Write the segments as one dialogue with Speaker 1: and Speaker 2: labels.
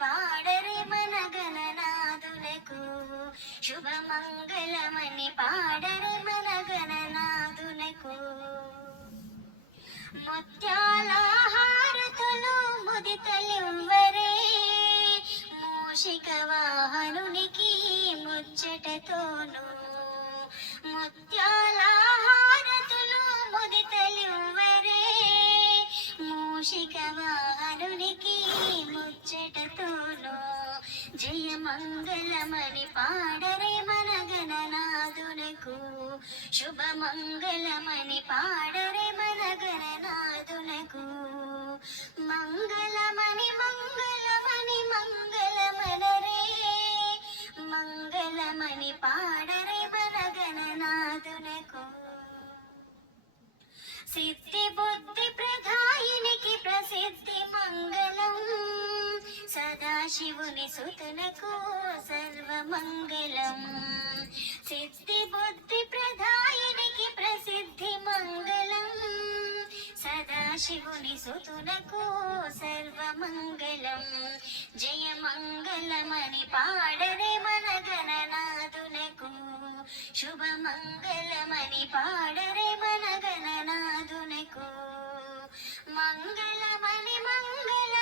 Speaker 1: పాడరే మన గణనాథులకు శుభమంగళమని పాడరే మన గణనాథులకు ముత్యాల హారతులు ముదితలింవరే పాడరే మన గణనాథునకు శుభమంగళమని పాడరే మన గణనాథునకు మంగళమని మంగళమని మంగళమనరే. మంగళమని పాడరే మన గణనాథునకు సిద్ధి బుద్ధి శివుని సుతనకు సర్వమంగళం. సిద్ధి బుద్ధి ప్రధాయినికి ప్రసిద్ధి మంగళం. సదా శివుని సుతునకు సర్వమంగళం. జయ మంగళమని పాడరే మన గణనాథునకు. శుభ మంగళమని పాడరే మన గణనాథునకు. మంగళమని మంగళ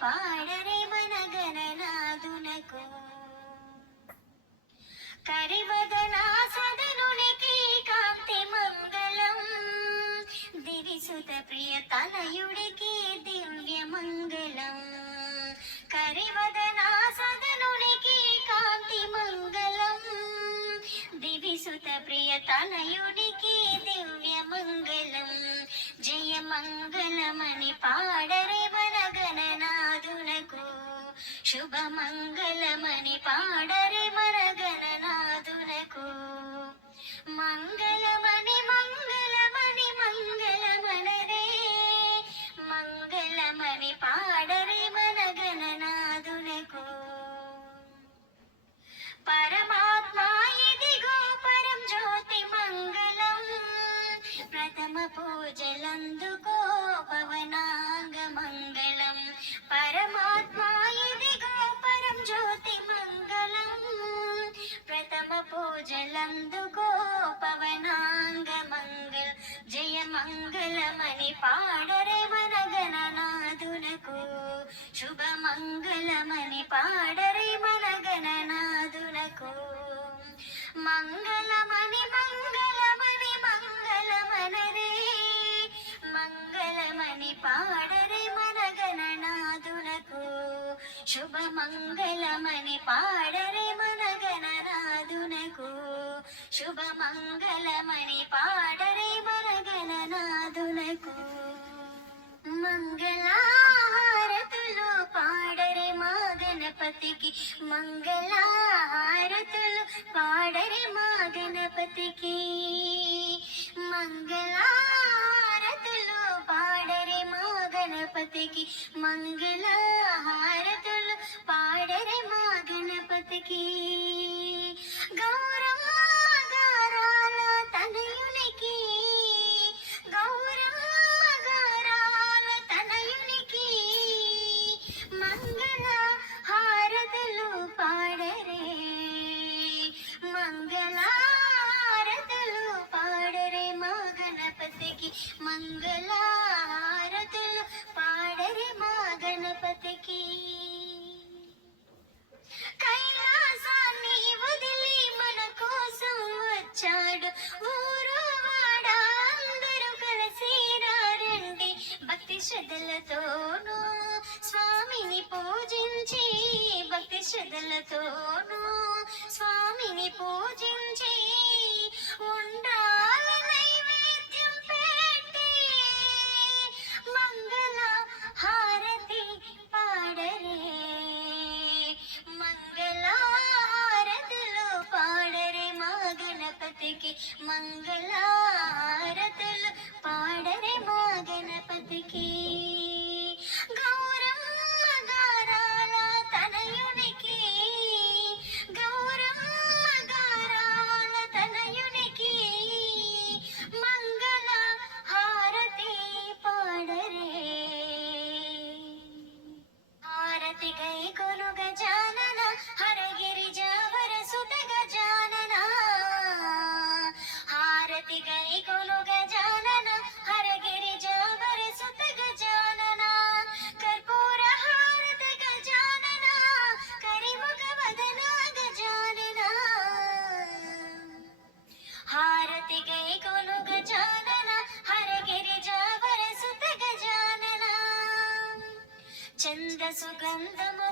Speaker 1: పాడరే మన గణనాథునకు కరివదనా సదనునికి కాంతి మంగళం దివిసుత ప్రియ తనయుడికి దివ్య మంగళం కరివదనా సదనునికి కాంతి మంగళం దివిసుత ప్రియ తనయుడికి దివ్య మంగళం జయ మంగళమని పాడరే మన గణనాథునకు శుభ మంగళమని పాడరే మన గణనాథునకు మంగళమని మంగళమని మంగళమనరే. మంగళమని పాడరే మన గణనాథునకు పరమాత్మ ఇదిగో పరం జ్యోతి మంగళం. ప్రథమ పూజలందుకో మంగళమని పాడరే మన గణనాథునకు శుభ మంగళమని పాడరే మంగళమని మంగళమని మంగళమనరే. మంగళమని పాడరే మన గణనాథునకు శుభ మంగళమని పాడరే మన గణనాథునకు శుభ మంగళమని పాడరే మన గణనాథునకు మంగళహారతులు పాడరే మా గణపతికి. మంగళహారతులు పాడరే మా గణపతికి. మంగళహారతులు పాడరే మా గణపతికి. మంగళహారతులు పాడరే మా గణపతికి. శ్రద్ధలతోనూ స్వామిని పూజించి ఉండాలి నైవేద్యం పెట్టి మంగళ హారతి పాడరే. మంగళ హారతిలో పాడరే మా గణపతికి. మంగళ హారతులు పాడరే మా గణపతికి. സുഗന്ധമ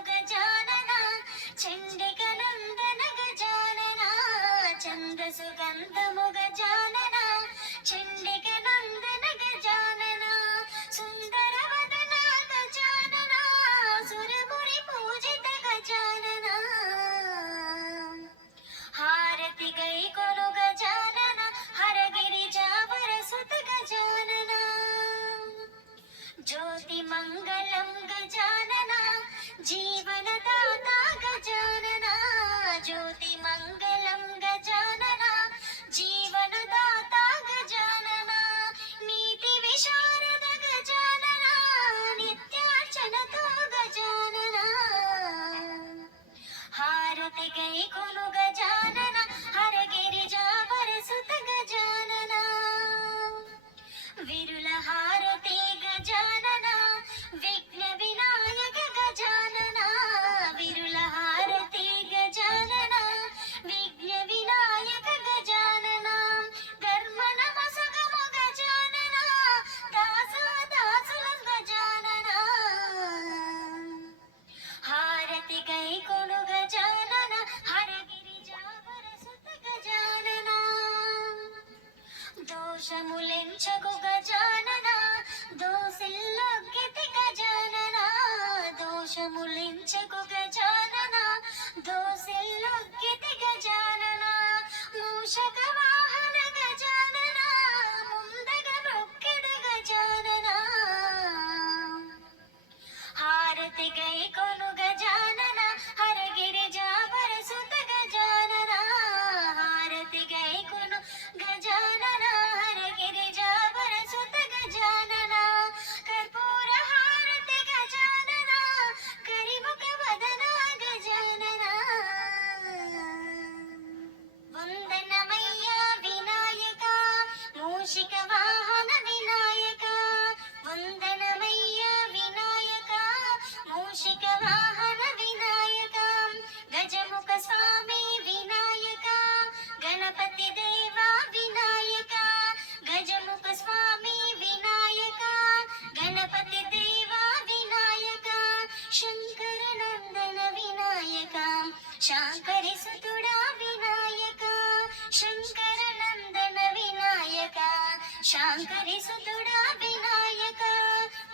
Speaker 1: శాంకరి సుతుడా వినాయక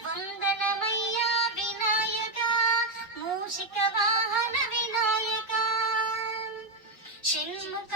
Speaker 1: వందనమయ్యా వినాయక మూషిక వాహన వినాయక. షణ్ముఖ